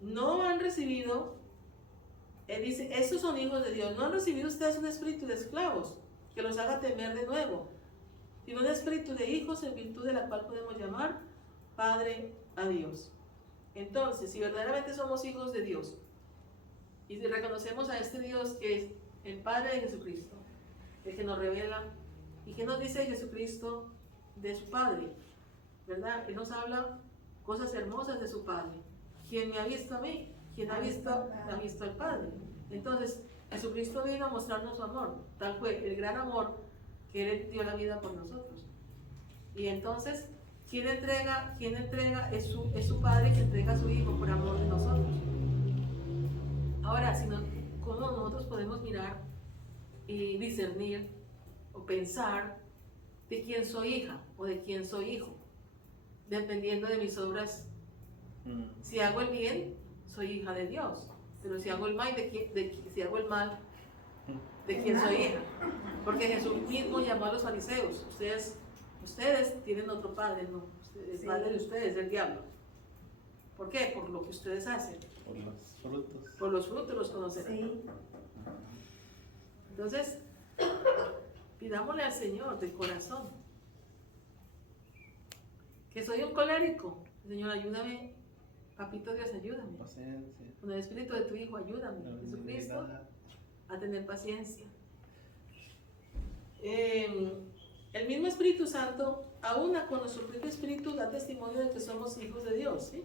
No han recibido, Él dice, estos son hijos de Dios, no han recibido ustedes un espíritu de esclavos que los haga temer de nuevo, sino un espíritu de hijos en virtud de la cual podemos llamar Padre a Dios. Entonces, si verdaderamente somos hijos de Dios y si reconocemos a este Dios que es el Padre de Jesucristo, el que nos revela y que nos dice Jesucristo de su Padre, ¿verdad? Él nos habla cosas hermosas de su Padre. ¿Quién me ha visto a mí? ¿Quién ha visto al Padre? Entonces, Jesucristo vino a mostrarnos su amor. Tal fue el gran amor que Él dio la vida por nosotros. Y entonces, ¿quién entrega? Es su Padre que entrega a su Hijo por amor de nosotros. Ahora, ¿cómo nosotros podemos mirar y discernir o pensar de quién soy hija o de quién soy hijo? Dependiendo de mis obras. Si hago el bien, soy hija de Dios. Pero si hago el mal, si hago el mal, ¿de quién soy hija? Porque Jesús mismo llamó a los fariseos. Ustedes tienen otro padre, no. El padre de ustedes es el diablo. ¿Por qué? Por lo que ustedes hacen. Por los frutos. Por los frutos los conocerán. Sí. Entonces, pidámosle al Señor de corazón. Que soy un colérico. Señor, ayúdame. Papito Dios, ayúdame. Paciencia. Con el espíritu de tu Hijo, ayúdame. Jesucristo, a tener paciencia. El mismo Espíritu Santo, aún con nuestro propio espíritu, da testimonio de que somos hijos de Dios. ¿Sí?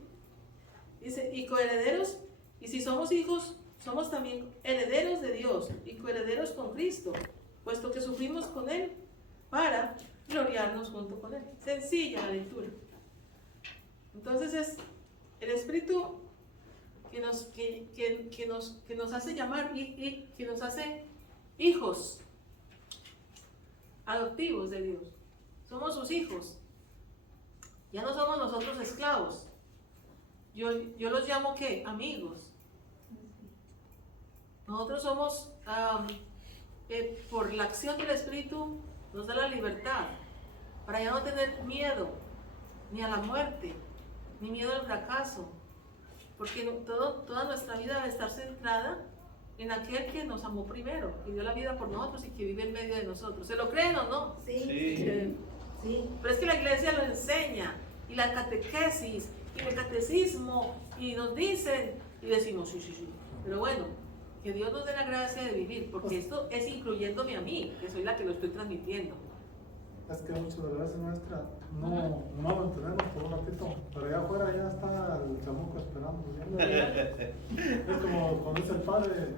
Dice, y coherederos, y si somos hijos, somos también herederos de Dios y coherederos con Cristo, puesto que sufrimos con Él para gloriarnos junto con Él. Sencilla la lectura. Entonces es el Espíritu que nos hace llamar y que nos hace hijos adoptivos de Dios. Somos sus hijos. Ya no somos nosotros esclavos. Yo los llamo ¿qué? Amigos. Nosotros somos, por la acción del Espíritu, nos da la libertad para ya no tener miedo ni a la muerte, ni miedo al fracaso, porque toda nuestra vida debe estar centrada en aquel que nos amó primero, que dio la vida por nosotros y que vive en medio de nosotros. ¿Se lo creen o no? Sí. Sí. Sí. Pero es que la iglesia lo enseña, y la catequesis, y el catecismo, y nos dicen, y decimos, sí. Pero bueno, que Dios nos dé la gracia de vivir, porque esto es incluyéndome a mí, que soy la que lo estoy transmitiendo. Es que mucho de gracia nuestra no lo entendemos por un ratito, pero allá afuera ya está el chamuco esperando. Es como cuando dice el padre,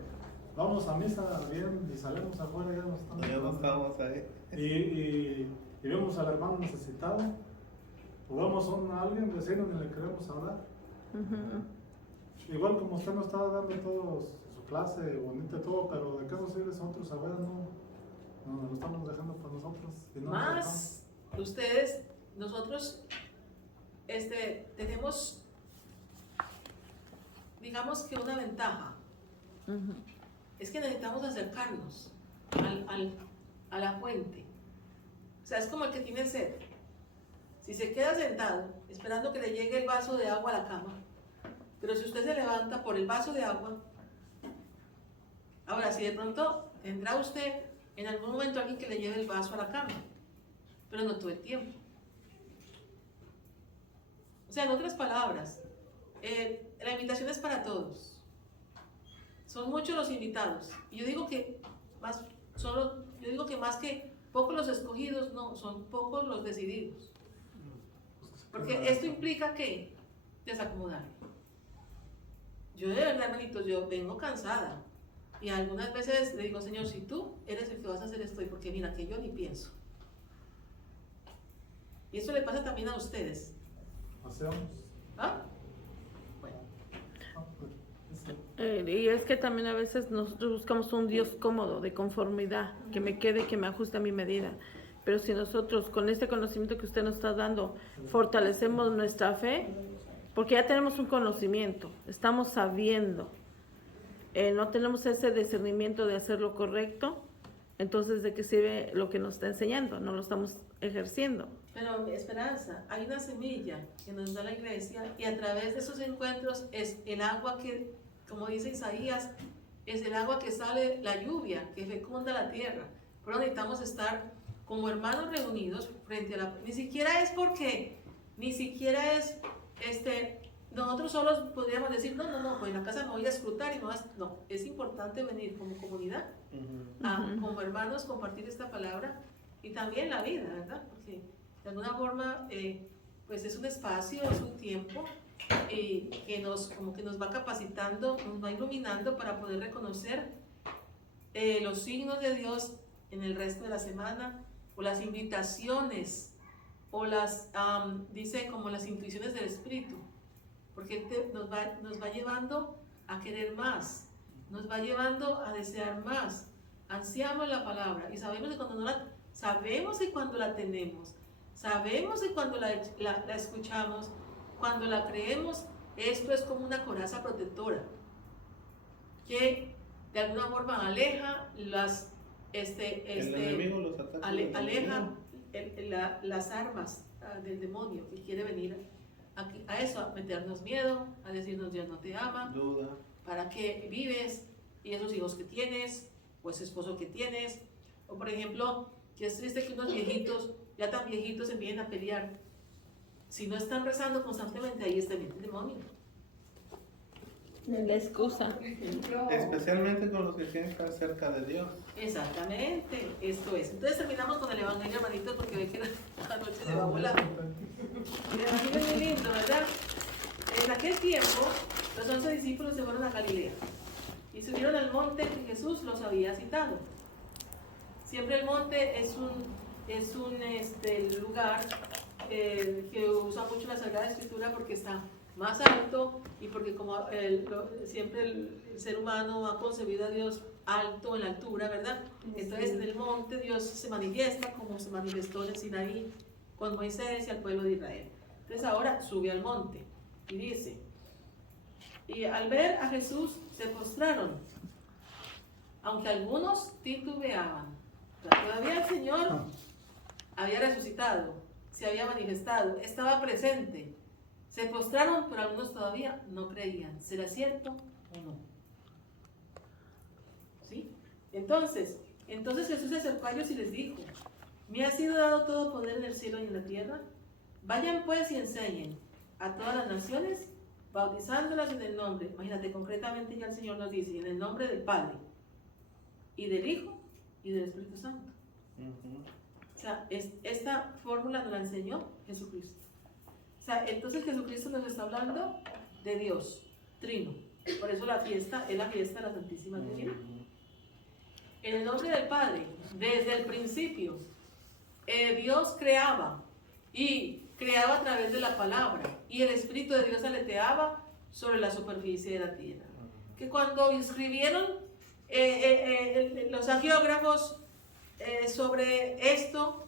vamos a misa bien y salimos afuera, ya no estamos. Ya no estamos ahí. Y vemos al hermano necesitado, o vemos a alguien vecino y le queremos hablar. Igual como usted nos estaba dando todos su clase, bonita y todo, pero ¿de qué nos sirve nosotros afuera? No, lo estamos dejando para nosotros. Y no Más ustedes, nosotros tenemos, digamos que una ventaja, es que necesitamos acercarnos a la fuente. O sea, es como el que tiene sed. Si se queda sentado esperando que le llegue el vaso de agua a la cama, pero si usted se levanta por el vaso de agua, ahora si de pronto tendrá usted en algún momento alguien que le lleve el vaso a la cama, pero no todo el tiempo. O sea, en otras palabras, la invitación es para todos. Son muchos los invitados. Y yo digo que más que pocos los escogidos, no, son pocos los decididos. Porque esto implica que desacomodar. Yo de verdad, hermanitos, yo vengo cansada. Y algunas veces le digo, Señor, si tú eres el que vas a hacer esto, porque mira, que yo ni pienso. Y eso le pasa también a ustedes. hacemos. ¿Ah? Bueno. Y es que también a veces nosotros buscamos un Dios cómodo, de conformidad, que me quede, que me ajuste a mi medida. Pero si nosotros, con este conocimiento que usted nos está dando, fortalecemos nuestra fe, porque ya tenemos un conocimiento, estamos sabiendo. no tenemos ese discernimiento de hacer lo correcto, entonces ¿de qué sirve lo que nos está enseñando? No lo estamos ejerciendo. Pero Esperanza, hay una semilla que nos da la iglesia y a través de esos encuentros es el agua que, como dice Isaías, es el agua que sale, la lluvia que fecunda la tierra. Pero necesitamos estar como hermanos reunidos frente a la... Ni siquiera es nosotros solos podríamos decir, no, pues en la casa me voy a escrutar y no, es importante venir como comunidad, como hermanos, compartir esta palabra y también la vida, ¿verdad? Porque de alguna forma, pues es un espacio, es un tiempo que nos va capacitando, nos va iluminando para poder reconocer los signos de Dios en el resto de la semana, o las invitaciones, o dice como las intuiciones del Espíritu, porque nos va llevando a querer más, nos va llevando a desear más. Ansiamos la palabra y sabemos que cuando la tenemos, sabemos que cuando la escuchamos, cuando la creemos, esto es como una coraza protectora que de alguna forma aleja el enemigo los ataca, aleja las armas del demonio que quiere venir a eso, a meternos miedo, a decirnos Dios no te ama, duda, para qué vives, y esos hijos que tienes, o ese esposo que tienes, o por ejemplo, que es triste que unos viejitos, ya tan viejitos, empiecen a pelear. Si no están rezando constantemente, ahí está el demonio. La excusa. especialmente con los que quieren estar cerca de Dios. Exactamente, esto es. Entonces terminamos con el Evangelio, hermanitos, porque ve que la noche se va volando. El Evangelio es muy lindo, ¿verdad? En aquel tiempo, los 11 discípulos se fueron a Galilea y subieron al monte que Jesús los había citado. Siempre el monte es un lugar que usa mucho la Sagrada Escritura porque está más alto y porque como siempre el ser humano ha concebido a Dios alto en la altura, ¿verdad? Entonces en el monte Dios se manifiesta como se manifestó en el Sinaí con Moisés y al pueblo de Israel. Entonces ahora sube al monte y dice, y al ver a Jesús se postraron, aunque algunos titubeaban. O sea, todavía el Señor había resucitado, se había manifestado, estaba presente. Se postraron, pero algunos todavía no creían. ¿Será cierto o no? ¿Sí? Entonces Jesús se acercó a ellos y les dijo, me ha sido dado todo poder en el cielo y en la tierra. Vayan pues y enseñen a todas las naciones, bautizándolas en el nombre. Imagínate, concretamente ya el Señor nos dice, en el nombre del Padre, y del Hijo, y del Espíritu Santo. O sea, esta fórmula nos la enseñó Jesucristo. O sea, entonces Jesucristo nos está hablando de Dios, Trino. Por eso la fiesta es la fiesta de la Santísima Trinidad. En el nombre del Padre, desde el principio, Dios creaba y creaba a través de la palabra, y el Espíritu de Dios aleteaba sobre la superficie de la tierra. Que cuando escribieron los agiógrafos sobre esto,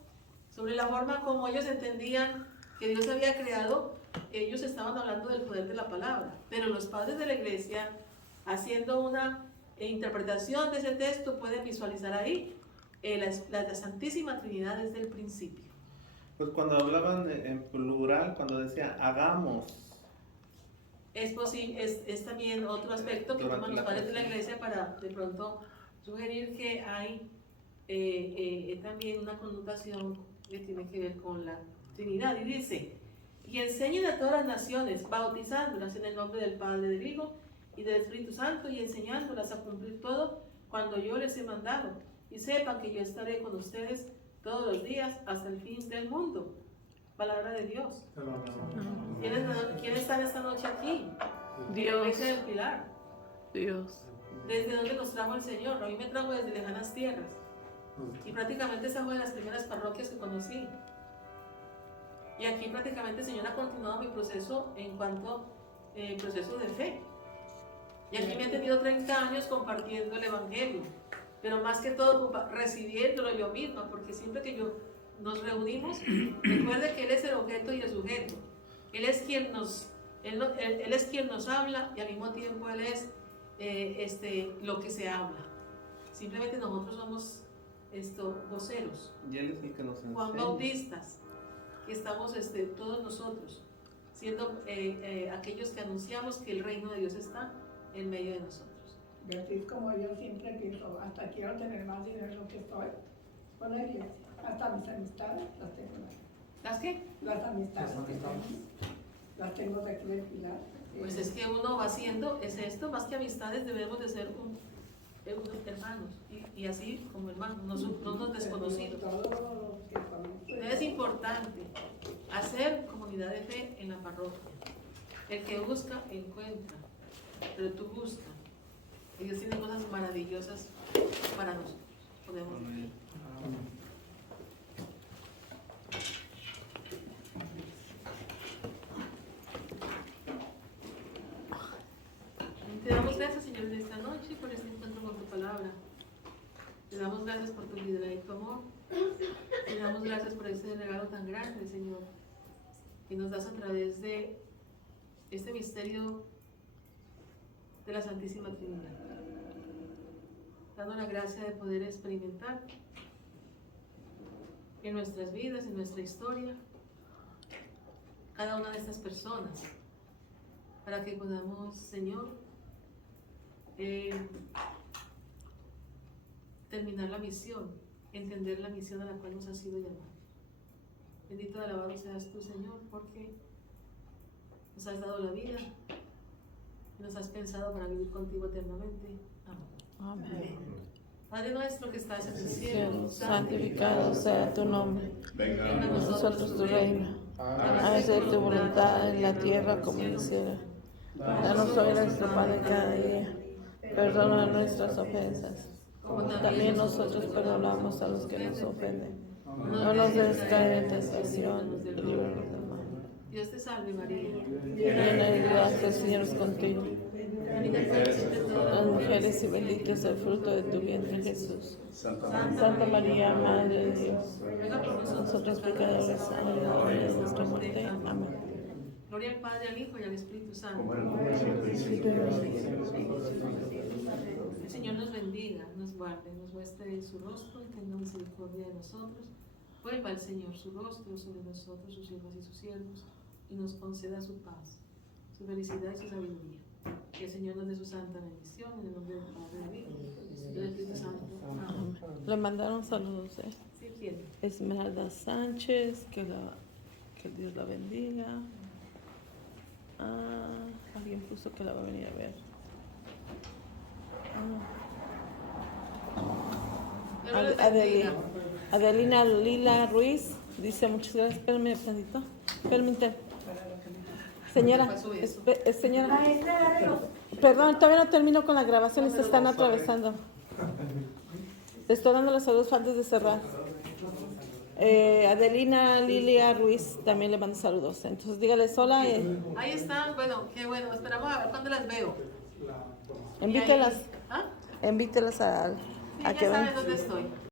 sobre la forma como ellos entendían que Dios había creado, ellos estaban hablando del poder de la palabra, pero los padres de la iglesia, haciendo una interpretación de ese texto, pueden visualizar ahí la Santísima Trinidad desde el principio. Pues cuando hablaban en plural, cuando decía hagamos, Es también otro aspecto que toman los padres de la iglesia para de pronto sugerir que hay también una connotación que tiene que ver con la Trinidad. Y dice, y enseñen a todas las naciones, bautizándolas en el nombre del Padre, del Hijo y del Espíritu Santo, y enseñándolas a cumplir todo cuando yo les he mandado. Y sepan que yo estaré con ustedes todos los días hasta el fin del mundo. Palabra de Dios. ¿Quién está esta noche aquí? Dios. La iglesia del Pilar. Dios. ¿Desde dónde nos trajo el Señor? A mí me trajo desde lejanas tierras. Y prácticamente esa fue de las primeras parroquias que conocí. Y aquí prácticamente el Señor ha continuado mi proceso en cuanto proceso de fe. Y aquí me he tenido 30 años compartiendo el Evangelio, pero más que todo recibiéndolo yo misma, porque siempre que nos reunimos, recuerde que Él es el objeto y el sujeto. Él es quien nos habla, y al mismo tiempo Él es lo que se habla. Simplemente nosotros somos voceros, Y Él es el que nos enseña. Juan Bautistas, que estamos todos nosotros siendo aquellos que anunciamos que el reino de Dios está en medio de nosotros. Así es como yo siempre pienso, hasta quiero tener más dinero de lo que estoy con la iglesia. Hasta mis amistades las tengo. ¿Las qué? Las amistades Las que amistades. tengo, las tengo de aquí del Pilar. Pues es que uno va haciendo, es esto, más que amistades debemos de ser unos hermanos, y así como hermanos, no unos desconocidos. Todo lo que conozco. Es importante hacer comunidad de fe en la parroquia. El que busca, encuentra, pero tú busca. Ellos tienen cosas maravillosas para nosotros. Podemos Amén. Te damos gracias, Señor, en esta noche por este encuentro con tu palabra. Te damos gracias por tu fidelidad y tu amor. Te damos gracias por este regalo tan grande, Señor, que nos das a través de este misterio de la Santísima Trinidad. Dando la gracia de poder experimentar en nuestras vidas, en nuestra historia, cada una de estas personas, para que podamos, Señor, terminar la misión, entender la misión a la cual nos ha sido llamado. Bendito y alabado seas tú, Señor, porque nos has dado la vida y nos has pensado para vivir contigo eternamente. Amén. Amén. Padre nuestro que estás en el Cielo, cielo, santificado sea tu nombre. venga A nosotros tu reino. Hágase tu voluntad en la tierra como en el cielo. Danos hoy nuestro pan de cada día. Perdona nuestras ofensas, como también nosotros perdonamos a los que nos ofenden. No nos dejes caer en tentación, líbranos del mal. Dios te salve María. Llena de gracia, el Señor es contigo. Bendita eres entre todas Las mujeres y bendito es el fruto de tu vientre, Jesús. Santa María, Madre de Dios, ruega por nosotros pecadores, ahora y en la hora de nuestra muerte. Amén. Gloria al Padre, al Hijo y al Espíritu Santo. El Señor nos bendiga, nos guarde, nos muestre su rostro y tenga misericordia de nosotros. Vuelva el Señor su rostro sobre nosotros, sus hijos y sus siervos, y nos conceda su paz, su felicidad y su sabiduría. Que el Señor nos dé su santa bendición en el nombre del Padre, del Hijo y del Espíritu Santo. Amén. Le mandaron saludos, Sí, ¿quién? Esmeralda Sánchez, que Dios la bendiga. Alguien puso que la va a venir a ver. Dios los Adelina, bendiga. Adelina Lila Ruiz dice muchas gracias. Espérame tantito. Espérame. Señora, señora, Maestra, dárelo. perdón, todavía no termino con la grabación y se están atravesando. Le estoy dando los saludos antes de cerrar. Adelina Lilia Ruiz también le manda saludos. Entonces dígales hola. Ahí están, bueno, qué bueno. Esperamos a ver cuándo las veo. Invítelas, ¿Ah? invítelas a Sí, que ya vengan. saben dónde estoy.